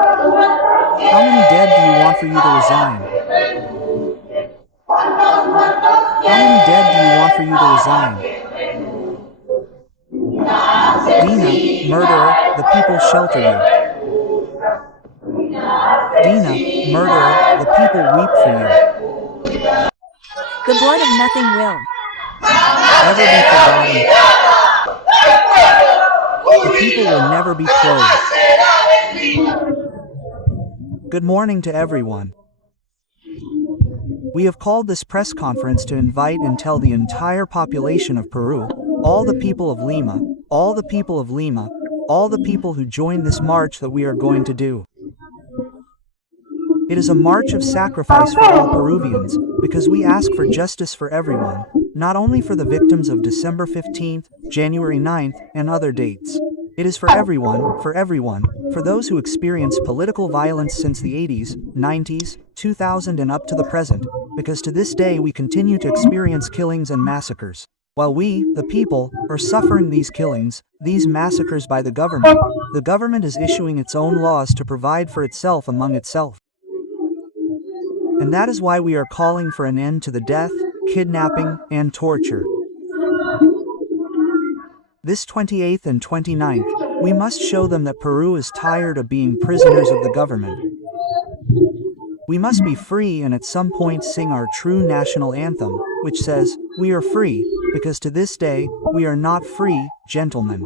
How many dead do you want for you to resign? How many dead do you want for you to resign? Dina, murderer, the people shelter you. Dina, murderer, the people weep for you. The blood of nothing will Ever be forgotten. The people will never be clothed. Good morning to everyone. We have called this press conference to invite and tell the entire population of Peru, all the people of Lima, all the people of Lima, all the people who joined this march that we are going to do. It is a march of sacrifice for all Peruvians, because we ask for justice for everyone, not only for the victims of December 15th, January 9th, and other dates. It is for everyone, for those who experienced political violence since the 80s, 90s, 2000 and up to the present, because to this day we continue to experience killings and massacres. While we, the people, are suffering these killings, these massacres by the government is issuing its own laws to provide for itself among itself. And that is why we are calling for an end to the death, kidnapping, and torture. This 28th and 29th, we must show them that Peru is tired of being prisoners of the government. We must be free and at some point sing our true national anthem, which says, "We are free, because to this day, we are not free, gentlemen."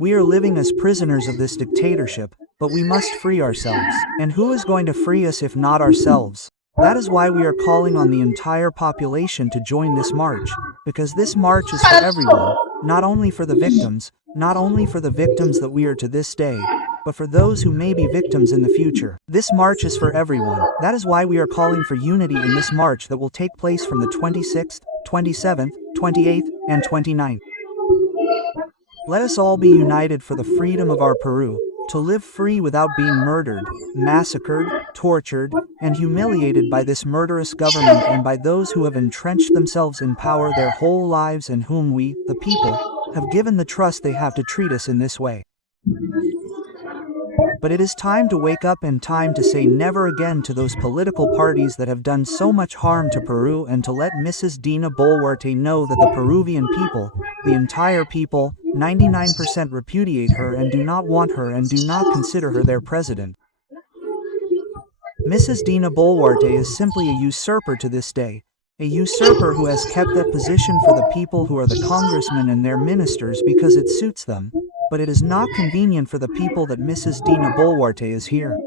We are living as prisoners of this dictatorship, but we must free ourselves. And who is going to free us if not ourselves? That is why we are calling on the entire population to join this march, because this march is for everyone, not only for the victims, that we are to this day, but for those who may be victims in the future. This march is for everyone. That is why we are calling for unity in this march that will take place from the 26th, 27th, 28th, and 29th. Let us all be united for the freedom of our Peru, to live free without being murdered, massacred, tortured, and humiliated by this murderous government and by those who have entrenched themselves in power their whole lives and whom we, the people, have given the trust they have to treat us in this way. But it is time to wake up and time to say never again to those political parties that have done so much harm to Peru, and to let Mrs. Dina Boluarte know that the Peruvian people, the entire people, 99% repudiate her and do not want her and do not consider her their president. Mrs. Dina Boluarte is simply a usurper to this day, a usurper who has kept that position for the people who are the congressmen and their ministers because it suits them, but it is not convenient for the people that Mrs. Dina Boluarte is here.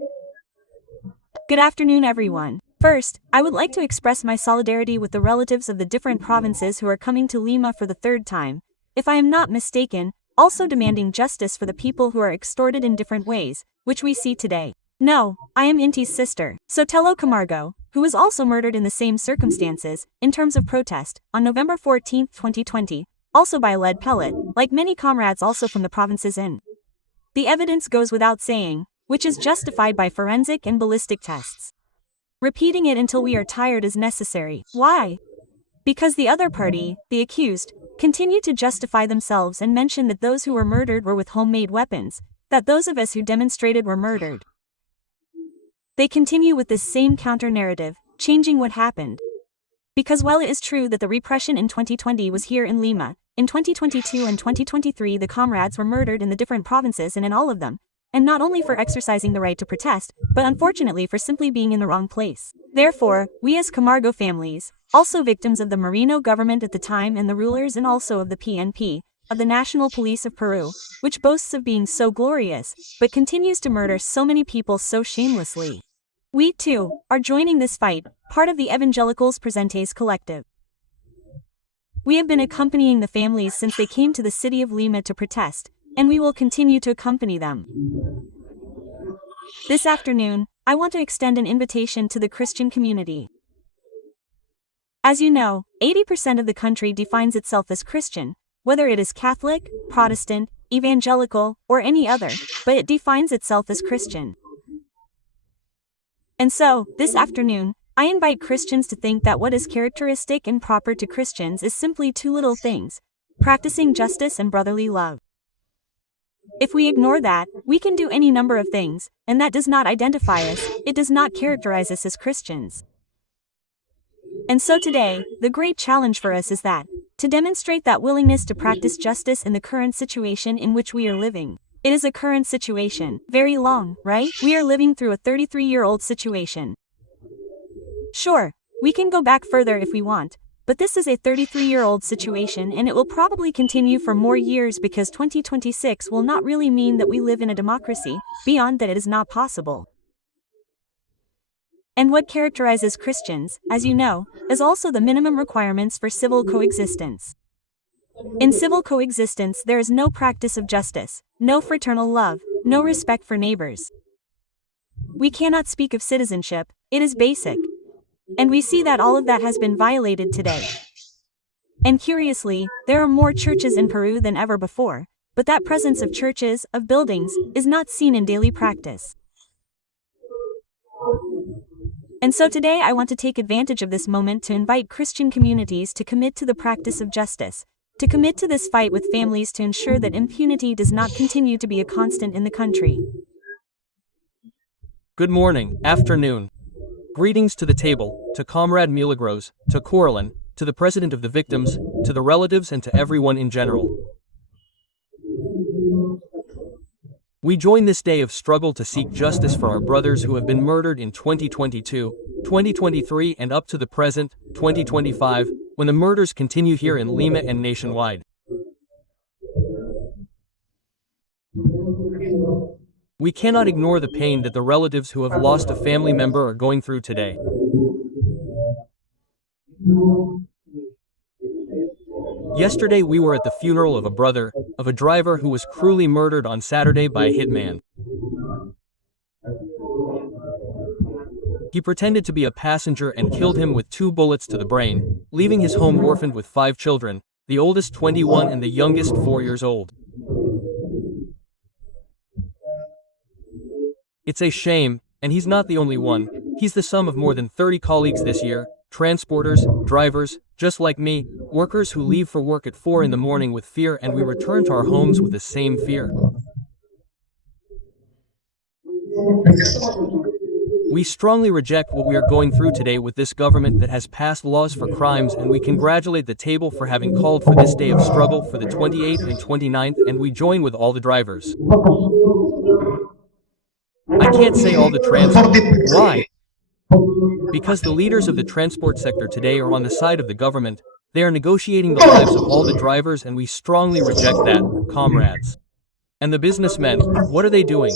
Good afternoon, everyone. First, I would like to express my solidarity with the relatives of the different provinces who are coming to Lima for the third time, if I am not mistaken, also demanding justice for the people who are extorted in different ways, which we see today. No, I am Inti's sister, Sotelo Camargo, who was also murdered in the same circumstances, in terms of protest, on November 14, 2020, also by a lead pellet, like many comrades also from the provinces in. The evidence goes without saying, which is justified by forensic and ballistic tests. Repeating it until we are tired is necessary. Why? Because the other party, the accused, continue to justify themselves and mention that those who were murdered were with homemade weapons, that those of us who demonstrated were murdered. They continue with this same counter-narrative, changing what happened. Because while it is true that the repression in 2020 was here in Lima, in 2022 and 2023 the comrades were murdered in the different provinces and in all of them, and not only for exercising the right to protest, but unfortunately for simply being in the wrong place. Therefore, we as Camargo families, also victims of the Merino government at the time and the rulers and also of the PNP, of the National Police of Peru, which boasts of being so glorious, but continues to murder so many people so shamelessly. We, too, are joining this fight, part of the Evangelicals Presentes Collective. We have been accompanying the families since they came to the city of Lima to protest, and we will continue to accompany them. This afternoon, I want to extend an invitation to the Christian community. As you know, 80% of the country defines itself as Christian, whether it is Catholic, Protestant, Evangelical, or any other, but it defines itself as Christian. And so, this afternoon, I invite Christians to think that what is characteristic and proper to Christians is simply two little things: practicing justice and brotherly love. If we ignore that, we can do any number of things, and that does not identify us, it does not characterize us as Christians. And so today, the great challenge for us is that, to demonstrate that willingness to practice justice in the current situation in which we are living. It is a current situation, very long, right? We are living through a 33-year-old situation. Sure, we can go back further if we want, but this is a 33-year-old situation and it will probably continue for more years because 2026 will not really mean that we live in a democracy, beyond that it is not possible. And what characterizes Christians, as you know, is also the minimum requirements for civil coexistence. In civil coexistence there is no practice of justice, no fraternal love, no respect for neighbors. We cannot speak of citizenship, it is basic. And we see that all of that has been violated today. And curiously, there are more churches in Peru than ever before, but that presence of churches, of buildings, is not seen in daily practice. And so today I want to take advantage of this moment to invite Christian communities to commit to the practice of justice, to commit to this fight with families to ensure that impunity does not continue to be a constant in the country. Good morning, afternoon. Greetings to the table, to Comrade Milagros, to Coraline, to the president of the victims, to the relatives and to everyone in general. We join this day of struggle to seek justice for our brothers who have been murdered in 2022, 2023 and up to the present, 2025, when the murders continue here in Lima and nationwide. We cannot ignore the pain that the relatives who have lost a family member are going through today. Yesterday we were at the funeral of a brother, of a driver who was cruelly murdered on Saturday by a hitman. He pretended to be a passenger and killed him with 2 bullets to the brain, leaving his home orphaned with 5 children, the oldest 21 and the youngest 4 years old. It's a shame, and he's not the only one. He's the sum of more than 30 colleagues this year, transporters, drivers, just like me, workers who leave for work at 4 in the morning with fear and we return to our homes with the same fear. We strongly reject what we are going through today with this government that has passed laws for crimes, and we congratulate the table for having called for this day of struggle for the 28th and 29th, and we join with all the drivers. I can't say all the transport. Why? Because the leaders of the transport sector today are on the side of the government. They are negotiating the lives of all the drivers and we strongly reject that, comrades. And the businessmen, what are they doing?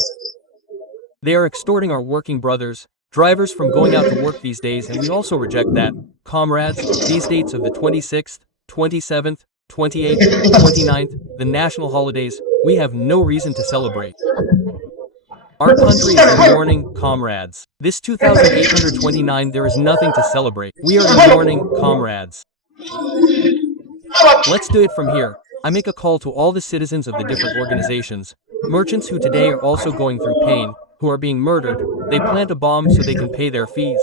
They are extorting our working brothers, drivers from going out to work these days, and we also reject that, comrades. These dates of the 26th, 27th, 28th, 29th, the national holidays, we have no reason to celebrate. Our country is in mourning, comrades. This 2829 there is nothing to celebrate. We are in mourning, comrades. Let's do it from here. I make a call to all the citizens of the different organizations, merchants who today are also going through pain, who are being murdered. They plant a bomb so they can pay their fees.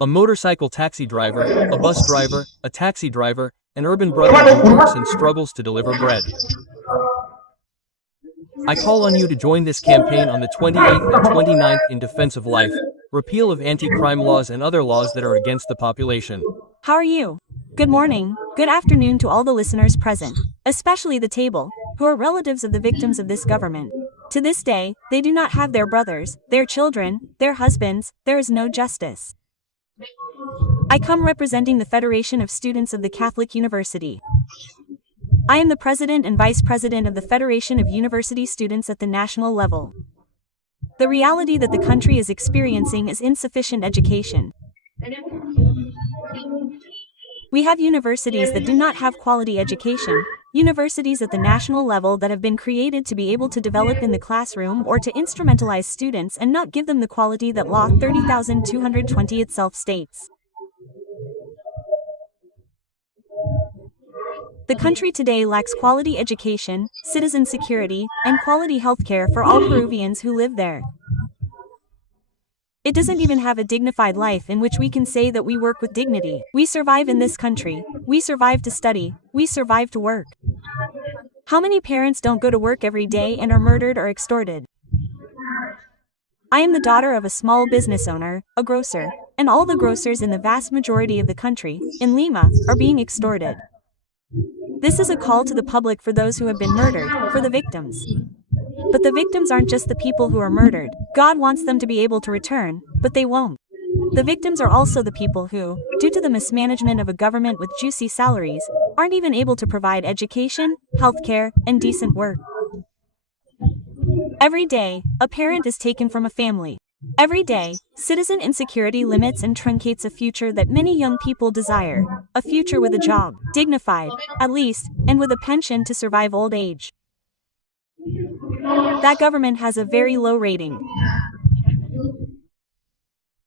A motorcycle taxi driver, a bus driver, a taxi driver, an urban brother who works and struggles to deliver bread. I call on you to join this campaign on the 28th and 29th in defense of life, repeal of anti-crime laws and other laws that are against the population. How are you? Good morning, good afternoon to all the listeners present, especially the table, who are relatives of the victims of this government. To this day, they do not have their brothers, their children, their husbands. There is no justice. I come representing the Federation of Students of the Catholic University. I am the president and vice president of the Federation of University Students at the national level. The reality that the country is experiencing is insufficient education. We have universities that do not have quality education, universities at the national level that have been created to be able to develop in the classroom or to instrumentalize students and not give them the quality that Law 30,220 itself states. The country today lacks quality education, citizen security, and quality healthcare for all Peruvians who live there. It doesn't even have a dignified life in which we can say that we work with dignity. We survive in this country. We survive to study. We survive to work. How many parents don't go to work every day and are murdered or extorted? I am the daughter of a small business owner, a grocer, and all the grocers in the vast majority of the country, in Lima, are being extorted. This is a call to the public for those who have been murdered, for the victims. But the victims aren't just the people who are murdered. God wants them to be able to return, but they won't. The victims are also the people who, due to the mismanagement of a government with juicy salaries, aren't even able to provide education, healthcare, and decent work. Every day, a parent is taken from a family. Every day, citizen insecurity limits and truncates a future that many young people desire, a future with a job, dignified, at least, and with a pension to survive old age. That government has a very low rating.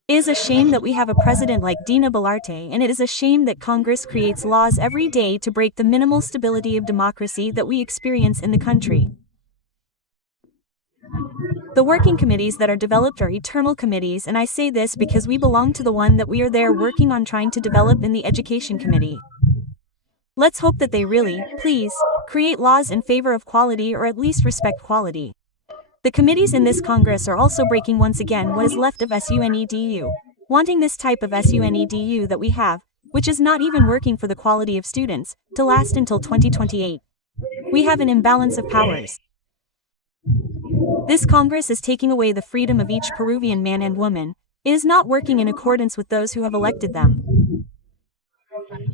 It is a shame that we have a president like Dina Boluarte, and it is a shame that Congress creates laws every day to break the minimal stability of democracy that we experience in the country. The working committees that are developed are eternal committees, and I say this because we belong to the one that we are there working on trying to develop in the Education Committee. Let's hope that they really, please, create laws in favor of quality or at least respect quality. The committees in this Congress are also breaking once again what is left of SUNEDU, wanting this type of SUNEDU that we have, which is not even working for the quality of students, to last until 2028. We have an imbalance of powers. This Congress is taking away the freedom of each Peruvian man and woman. It is not working in accordance with those who have elected them.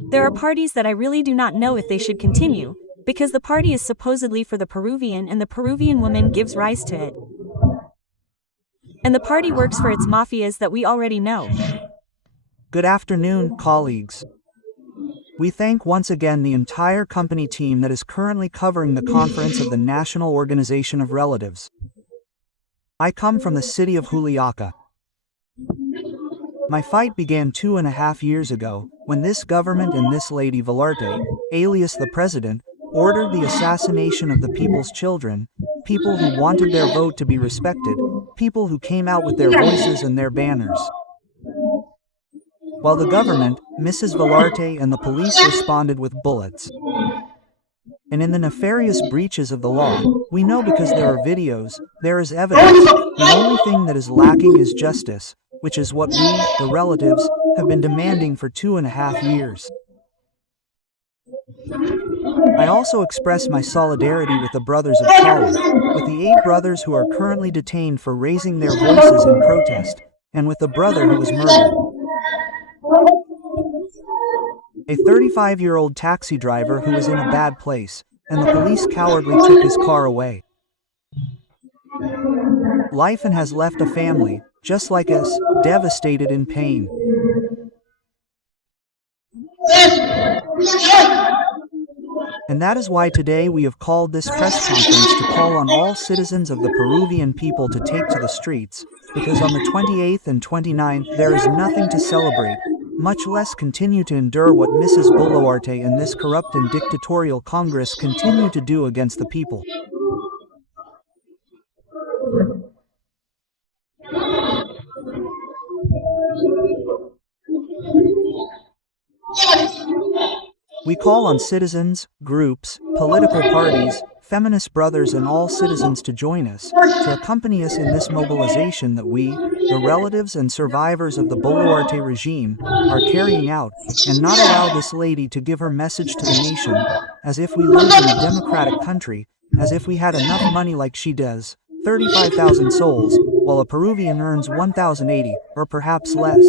There are parties that I really do not know if they should continue, because the party is supposedly for the Peruvian and the Peruvian woman gives rise to it. And the party works for its mafias that we already know. Good afternoon, colleagues. We thank once again the entire company team that is currently covering the conference of the National Organization of Relatives. I come from the city of Juliaca. My fight began 2.5 years ago, when this government and this lady Velarde, alias the president, ordered the assassination of the people's children, people who wanted their vote to be respected, people who came out with their voices and their banners. While the government, Mrs. Velarde and the police responded with bullets. And in the nefarious breaches of the law, we know because there are videos, there is evidence, the only thing that is lacking is justice, which is what we, the relatives, have been demanding for 2.5 years. I also express my solidarity with the brothers of Cali, with the 8 brothers who are currently detained for raising their voices in protest, and with the brother who was murdered. A 35-year-old taxi driver who was in a bad place, and the police cowardly took his car away. Life and has left a family, just like us, devastated in pain. And that is why today we have called this press conference to call on all citizens of the Peruvian people to take to the streets, because on the 28th and 29th there is nothing to celebrate, much less continue to endure what Mrs. Boluarte and this corrupt and dictatorial Congress continue to do against the people. We call on citizens, groups, political parties, feminist brothers and all citizens to join us, to accompany us in this mobilization that we, the relatives and survivors of the Boluarte regime, are carrying out, and not allow this lady to give her message to the nation, as if we live in a democratic country, as if we had enough money like she does, 35,000 sols, while a Peruvian earns 1,080, or perhaps less.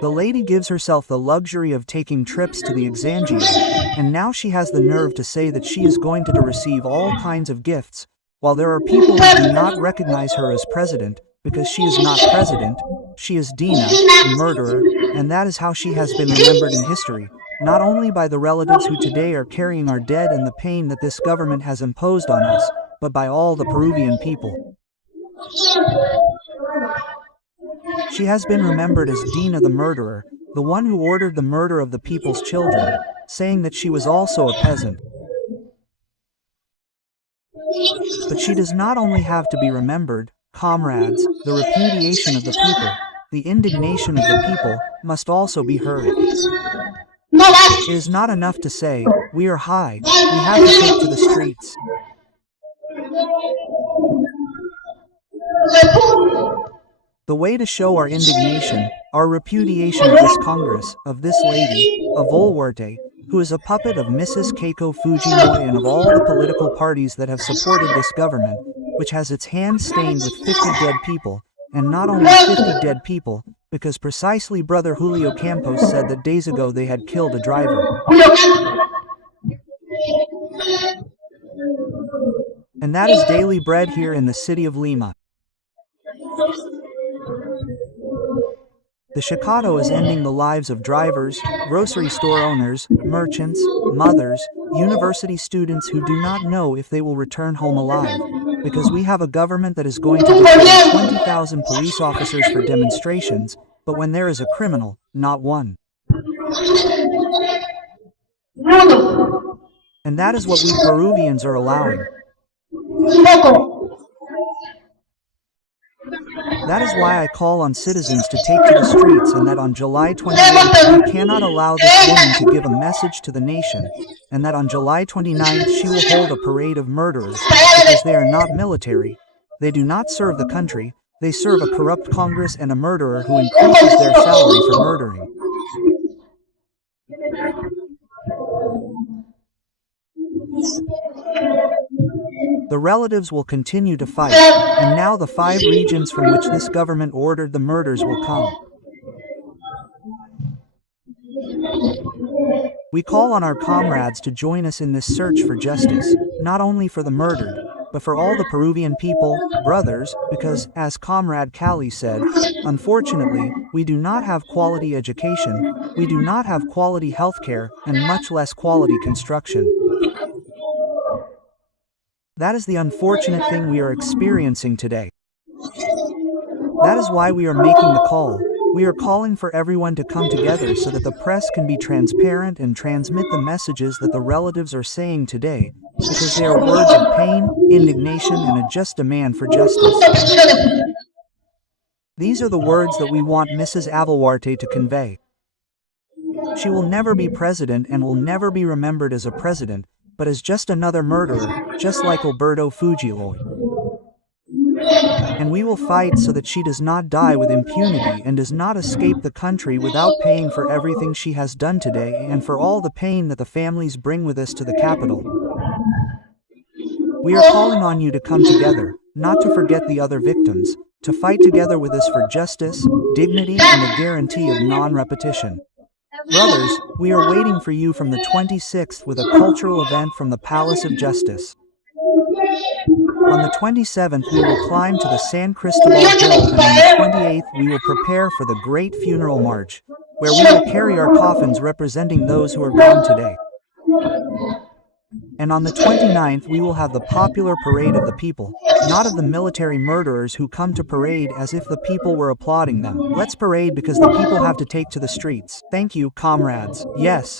The lady gives herself the luxury of taking trips to the Exangia, and now she has the nerve to say that she is going to receive all kinds of gifts, while there are people who do not recognize her as president, because she is not president, she is Dina, the murderer, and that is how she has been remembered in history, not only by the relatives who today are carrying our dead and the pain that this government has imposed on us, but by all the Peruvian people. She has been remembered as Dina the murderer, the one who ordered the murder of the people's children, saying that she was also a peasant. But she does not only have to be remembered, Comrades, the repudiation of the people, the indignation of the people, must also be heard. It is not enough to say, we are high, we have to take to the streets. The way to show our indignation, our repudiation of this Congress, of this lady, of Únete, who is a puppet of Mrs. Keiko Fujimori and of all the political parties that have supported this government, which has its hands stained with 50 dead people, and not only 50 dead people, because precisely Brother Julio Campos said that days ago they had killed a driver. And that is daily bread here in the city of Lima. The Chicano is ending the lives of drivers, grocery store owners, merchants, mothers, university students who do not know if they will return home alive, because we have a government that is going to deploy 20,000 police officers for demonstrations, but when there is a criminal, not one. And that is what we Peruvians are allowing. That is why I call on citizens to take to the streets, and that on July 28th we cannot allow this woman to give a message to the nation, and that on July 29th she will hold a parade of murderers, because they are not military, they do not serve the country, they serve a corrupt Congress and a murderer who increases their salary for murdering. The relatives will continue to fight, and now the 5 regions from which this government ordered the murders will come. We call on our comrades to join us in this search for justice, not only for the murdered, but for all the Peruvian people, brothers, because, as Comrade Cali said, unfortunately, we do not have quality education, we do not have quality healthcare, and much less quality construction. That is the unfortunate thing we are experiencing today. That is why we are making the call. We are calling for everyone to come together so that the press can be transparent and transmit the messages that the relatives are saying today, because they are words of pain, indignation, and a just demand for justice. These are the words that we want Mrs. Únete to convey. She will never be president and will never be remembered as a president, but as just another murderer, just like Alberto Fujimori. And we will fight so that she does not die with impunity and does not escape the country without paying for everything she has done today and for all the pain that the families bring with us to the capital. We are calling on you to come together, not to forget the other victims, to fight together with us for justice, dignity, and the guarantee of non-repetition. Brothers, we are waiting for you from the 26th with a cultural event from the Palace of Justice. On the 27th we will climb to the San Cristobal Hill, and on the 28th we will prepare for the great funeral march, where we will carry our coffins representing those who are gone today. And on the 29th we will have the popular parade of the people, not of the military murderers who come to parade as if the people were applauding them. Let's parade because the people have to take to the streets. Thank you, comrades. Yes.